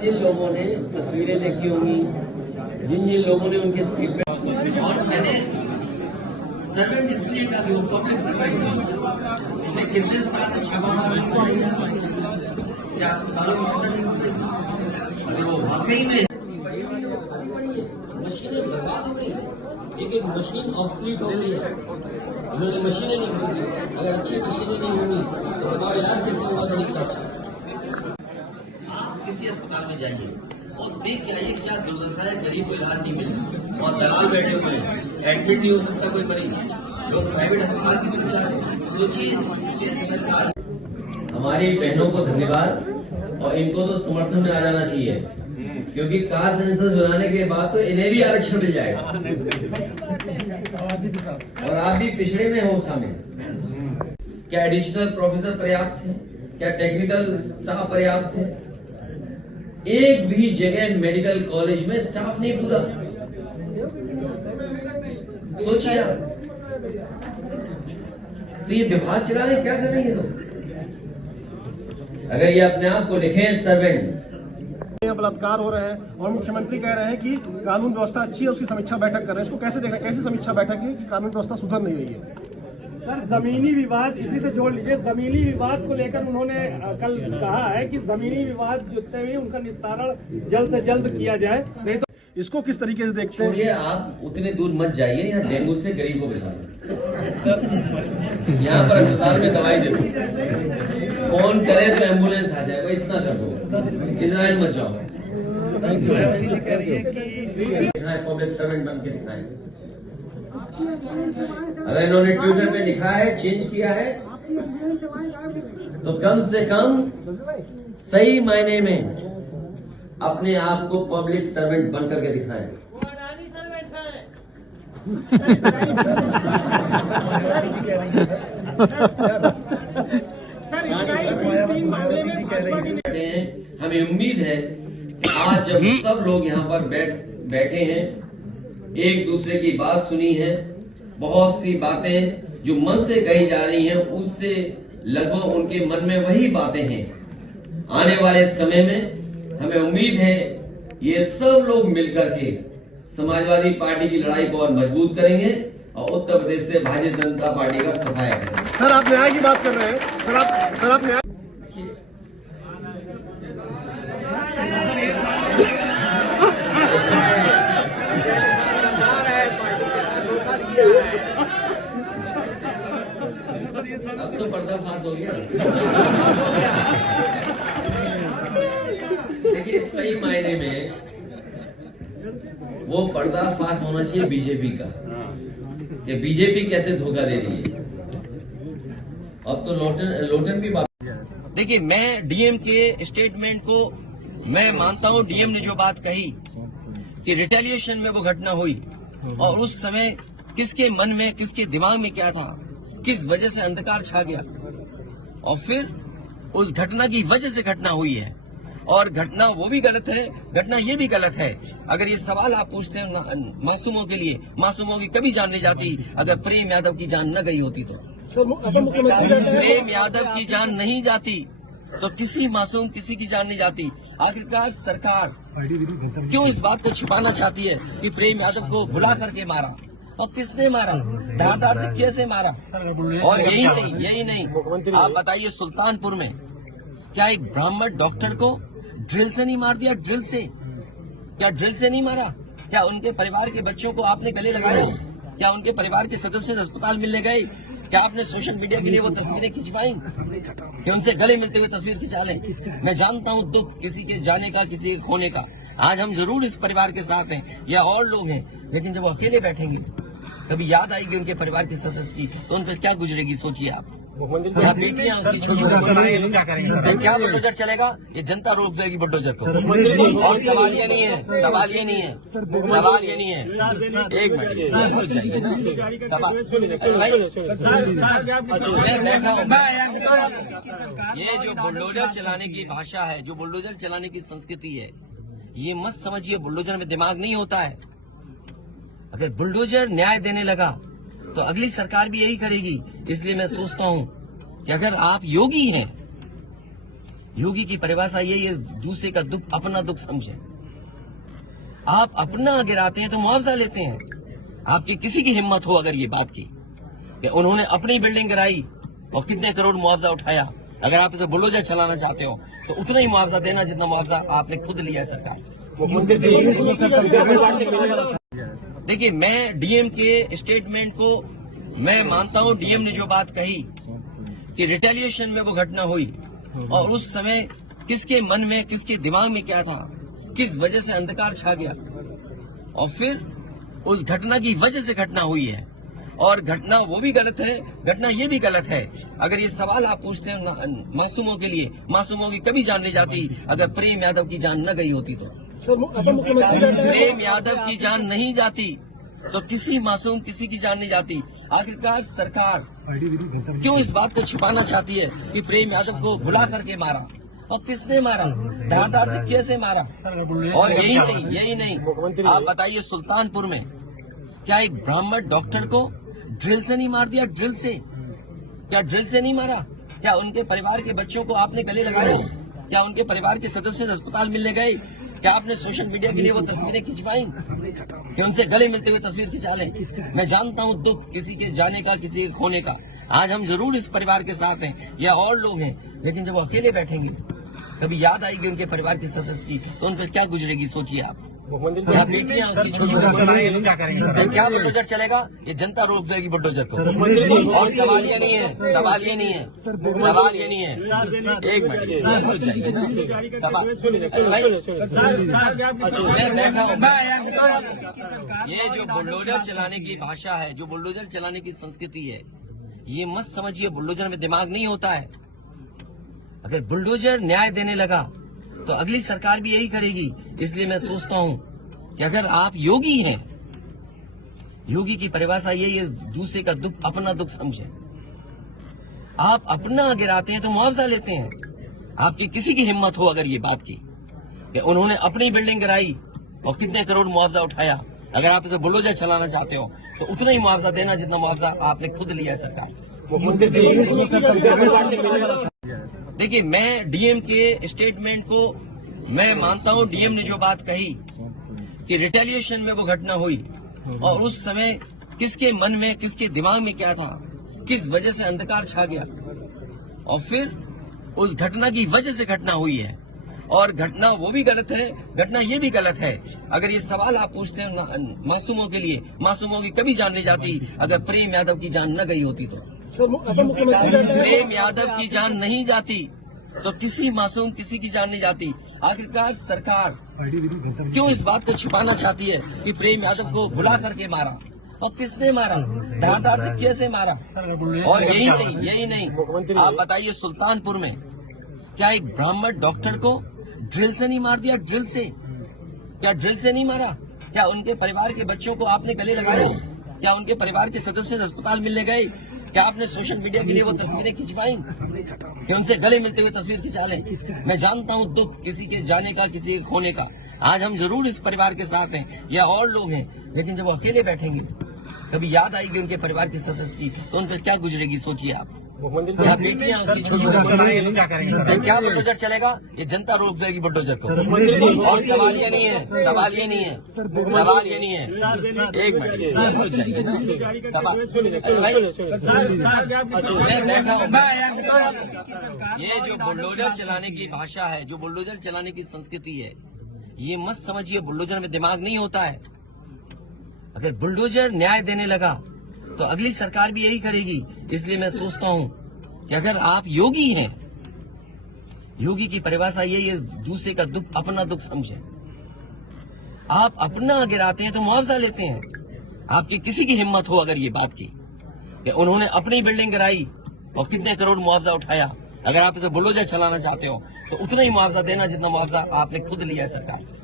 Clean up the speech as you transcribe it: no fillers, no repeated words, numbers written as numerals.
जिन लोगों ने तस्वीरें देखी होंगी, जिन लोगों ने उनके स्टेटमेंट, और मैंने सर्वेंट इसलिए का भी पब्लिक सर्वेंट पिछले कितने साल से छापामार क्या अस्पतालों में वो वाकई में मशीनें बर्बाद हो गई, एक मशीन ऑब्सोलीट हो गई है। इन्होंने मशीनें नहीं खरीदी, अगर अच्छी मशीनें नहीं होंगी तो बताओ इलाज कैसे होगा? नहीं का अच्छा आप किसी अस्पताल में जाइए और देख के आइए क्या दुर्दशा है, गरीब को इलाज नहीं मिल रहा और दलाल बैठे हुए हैं, एडमिट नहीं हो सकता कोई मरीज, लोग प्राइवेट अस्पताल की तरफ जा रहे हैं। सोचिए इस सरकार। हमारी बहनों को धन्यवाद और इनको तो समर्थन में आ जाना चाहिए, क्योंकि कास्ट सेंसस बनाने के बाद तो इन्हें भी आरक्षण मिल जाएगा और आप भी पिछड़े में हो शामिल। क्या एडिशनल प्रोफेसर पर्याप्त है? क्या टेक्निकल स्टाफ पर्याप्त है? एक भी जगह मेडिकल कॉलेज में स्टाफ नहीं पूरा। सोचिए आप, तो ये विभाग चलाने क्या कर रही है लोग? अगर ये अपने आप को लिखें सर्वेंट। बलात्कार हो रहे हैं और मुख्यमंत्री कह रहे हैं कि कानून व्यवस्था अच्छी है, उसकी समीक्षा बैठक कर रहे हैं। इसको कैसे देख रहे हैं? कैसी समीक्षा बैठक है कि कानून व्यवस्था सुधर नहीं रही है? सर, जमीनी विवाद, इसी से जोड़ लीजिए, जमीनी विवाद को लेकर उन्होंने कल कहा है कि जमीनी विवाद जितने भी उनका निस्तारण जल्द से जल्द किया जाए, नहीं तो इसको किस तरीके से देखते हैं? ये आप उतने दूर मत जाइए, यहाँ डेंगू से गरीब को बचा दो। यहाँ पर अस्पताल में दवाई दे दो, फोन करे तो एम्बुलेंस आ जाएगा, इतना कर दो, इजराइल मत जाओ। पब्लिक सर्वेंट बन के दिखाएं। अगर इन्होंने ट्विटर पे लिखा है, चेंज किया है, तो कम से कम सही मायने में अपने आप को पब्लिक सर्वेंट बन करके दिखाएं। हमें उम्मीद है आज जब सब लोग यहाँ पर बैठे हैं, एक दूसरे की बात सुनी है, बहुत सी बातें जो मन से कही जा रही हैं उससे लगभग उनके मन में वही बातें हैं। आने वाले समय में हमें उम्मीद है ये सब लोग मिलकर के समाजवादी पार्टी की लड़ाई को और मजबूत करेंगे और उत्तर प्रदेश से भारतीय जनता पार्टी का सफाया करेंगे। सर, आप न्याय की बात कर रहे हैं। सर आप न्याय अब तो पर्दाफाश हो गया। देखिए, सही मायने में वो पर्दाफाश होना चाहिए बीजेपी का, कि बीजेपी कैसे धोखा दे रही है। अब तो लोटन भी बात। देखिए, मैं डीएम के स्टेटमेंट को मैं मानता हूं। डीएम ने जो बात कही कि रिटेलिएशन में वो घटना हुई और उस समय किसके मन में, किसके दिमाग में क्या था, किस वजह से अंधकार छा गया और फिर उस घटना की वजह से घटना हुई है। और घटना वो भी गलत है, घटना ये भी गलत है। अगर ये सवाल आप पूछते हैं मासूमों के लिए, मासूमों की कभी जान नहीं जाती अगर प्रेम यादव की जान न गई होती तो। प्रेम यादव की जान नहीं जाती तो किसी मासूम किसी की जान नहीं जाती। आखिरकार सरकार क्यों इस बात को छिपाना चाहती है कि प्रेम यादव को बुला करके मारा और किसने मारा, धारदार से कैसे मारा? और यही नहीं, आप बताइए, सुल्तानपुर में क्या एक ब्राह्मण डॉक्टर को ड्रिल से नहीं मार दिया? ड्रिल से, क्या ड्रिल से नहीं मारा? क्या उनके परिवार के बच्चों को आपने गले लगाए? क्या उनके परिवार के सदस्य अस्पताल मिलने गए? क्या आपने सोशल मीडिया के लिए वो तस्वीरें खिंचवाई कि उनसे गले मिलते हुए तस्वीर खिंचा लें? मैं जानता हूँ दुख किसी के जाने का, किसी के खोने का। आज हम जरूर इस परिवार के साथ हैं या और लोग हैं, लेकिन जब वो अकेले बैठेंगे कभी याद आएगी उनके परिवार के सदस्य की, तो उन पर क्या गुजरेगी? सोचिए आप। क्या बेटियां उसकी छोटी क्या बुलडोजर चलेगा? ये जनता रोक देगी बुलडोजर को। और सवाल ये नहीं है, सवाल ये नहीं है, सवाल ये नहीं है। एक मिनट हो जाएगी ना सवाल। ये जो बुलडोजर चलाने की भाषा है, जो बुलडोजर चलाने की संस्कृति है, ये मत समझिए बुलडोजर में दिमाग नहीं होता है। अगर बुलडोजर न्याय देने लगा तो अगली सरकार भी यही करेगी। इसलिए मैं सोचता हूं कि अगर आप योगी हैं, योगी की परिभाषा यही है, दूसरे का दुख अपना दुख समझे। आप अपना गिराते हैं तो मुआवजा लेते हैं। आपकी किसी की हिम्मत हो अगर ये बात की कि उन्होंने अपनी बिल्डिंग गिराई और कितने करोड़ मुआवजा उठाया, अगर आप इसे बुलडोजर चलाना चाहते हो तो उतना ही मुआवजा देना जितना मुआवजा आपने खुद लिया है सरकार से। देखिए, मैं डीएम के स्टेटमेंट को मैं मानता हूं। डीएम ने जो बात कही कि रिटेलिएशन में वो घटना हुई और उस समय किसके मन में, किसके दिमाग में क्या था, किस वजह से अंधकार छा गया और फिर उस घटना की वजह से घटना हुई है। और घटना वो भी गलत है, घटना ये भी गलत है। अगर ये सवाल आप पूछते हैं मासूमों के लिए, मासूमों की कभी जान नहीं जाती अगर प्रेम यादव की जान न गई होती तो। प्रेम यादव की जान नहीं जाती तो किसी मासूम किसी की जान नहीं जाती। आखिरकार सरकार क्यों इस बात को छिपाना चाहती है कि प्रेम यादव को भुला करके मारा, और किसने मारा, धारदार से कैसे मारा। और यही नहीं आप बताइए, सुल्तानपुर में क्या एक ब्राह्मण डॉक्टर को ड्रिल से नहीं मार दिया? ड्रिल से, क्या ड्रिल से नहीं मारा? क्या उनके परिवार के बच्चों को आपने गले लगाए? क्या उनके परिवार के सदस्य अस्पताल मिलने गए? क्या आपने सोशल मीडिया के लिए वो तस्वीरें खिंचवाई कि उनसे गले मिलते हुए तस्वीर खिंचा लें? मैं जानता हूं दुख किसी के जाने का, किसी के खोने का। आज हम जरूर इस परिवार के साथ हैं या और लोग हैं, लेकिन जब वो अकेले बैठेंगे कभी याद आएगी उनके परिवार के सदस्य की तो उन पर क्या गुजरेगी, सोचिए आप। क्या बेटियां उसकी छोटी क्या बुलडोजर चलेगा? ये जनता रोक देगी बुलडोजर को। और सवाल ये नहीं है, सवाल ये नहीं है, सवाल ये नहीं है। एक मिनट हो जाएगी ना सवाल। मैं बैठा हूँ। ये जो बुलडोजर चलाने की भाषा है, जो बुलडोजर चलाने की संस्कृति है, ये मत समझिए बुलडोजर में दिमाग नहीं होता है। अगर बुलडोजर न्याय देने लगा तो अगली सरकार भी यही करेगी। इसलिए मैं सोचता हूं कि अगर आप योगी हैं, योगी की परिभाषा यही है, दूसरे का दुख अपना दुख समझे। आप अपना गिराते हैं तो मुआवजा लेते हैं। आपकी किसी की हिम्मत हो अगर ये बात की कि उन्होंने अपनी बिल्डिंग गिराई और कितने करोड़ मुआवजा उठाया, अगर आप इसे बुलडोजर चलाना चाहते हो तो उतना ही मुआवजा देना जितना मुआवजा आपने खुद लिया है सरकार से। देखिए, मैं डीएम के स्टेटमेंट को मैं मानता हूं। डीएम ने जो बात कही कि रिटेलिएशन में वो घटना हुई और उस समय किसके मन में, किसके दिमाग में क्या था, किस वजह से अंधकार छा गया और फिर उस घटना की वजह से घटना हुई है। और घटना वो भी गलत है, घटना ये भी गलत है। अगर ये सवाल आप पूछते हैं मासूमों के लिए, मासूमों की कभी जान नहीं जाती अगर प्रेम यादव की जान न गई होती तो। प्रेम यादव की जान नहीं जाती तो किसी मासूम किसी की जान नहीं जाती। आखिरकार सरकार क्यों इस बात को छिपाना चाहती है कि प्रेम यादव को भुला करके मारा, और किसने मारा, धारदार से कैसे मारा। और यही नहीं आप बताइए, सुल्तानपुर में क्या एक ब्राह्मण डॉक्टर को ड्रिल से नहीं मार दिया? ड्रिल से, क्या ड्रिल से नहीं मारा? क्या उनके परिवार के बच्चों को आपने गले लगाए? क्या उनके परिवार के सदस्य अस्पताल मिलने गए? क्या आपने सोशल मीडिया के लिए वो तस्वीरें खिंचवाई कि उनसे गले मिलते हुए तस्वीर खिंचा लें? मैं जानता हूं दुख किसी के जाने का, किसी के खोने का। आज हम जरूर इस परिवार के साथ हैं या और लोग हैं, लेकिन जब वो अकेले बैठेंगे कभी याद आएगी उनके परिवार के सदस्य की तो उन पर क्या गुजरेगी, सोचिए आप। क्या बेटियां उसकी छोटी क्या बुलडोजर चलेगा? ये जनता रोक देगी बुलडोजर को। और सवाल ये नहीं है, सवाल ये नहीं है, सवाल ये नहीं है। एक मिनट हो जाएगी ना सवाल। मैं बैठा हूँ। ये जो बुलडोजर चलाने की भाषा है, जो बुलडोजर चलाने की संस्कृति है, ये मत समझिए बुलडोजर में दिमाग नहीं होता है। अगर बुलडोजर न्याय देने लगा तो अगली सरकार भी यही करेगी। इसलिए मैं सोचता हूं कि अगर आप योगी हैं, योगी की परिभाषा यही है, दूसरे का दुख अपना दुख समझे। आप अपना गिराते हैं तो मुआवजा लेते हैं। आपकी किसी की हिम्मत हो अगर ये बात की कि उन्होंने अपनी बिल्डिंग गिराई और कितने करोड़ मुआवजा उठाया, अगर आप इसे बुलडोजर चलाना चाहते हो तो उतना ही मुआवजा देना जितना मुआवजा आपने खुद लिया है सरकार से।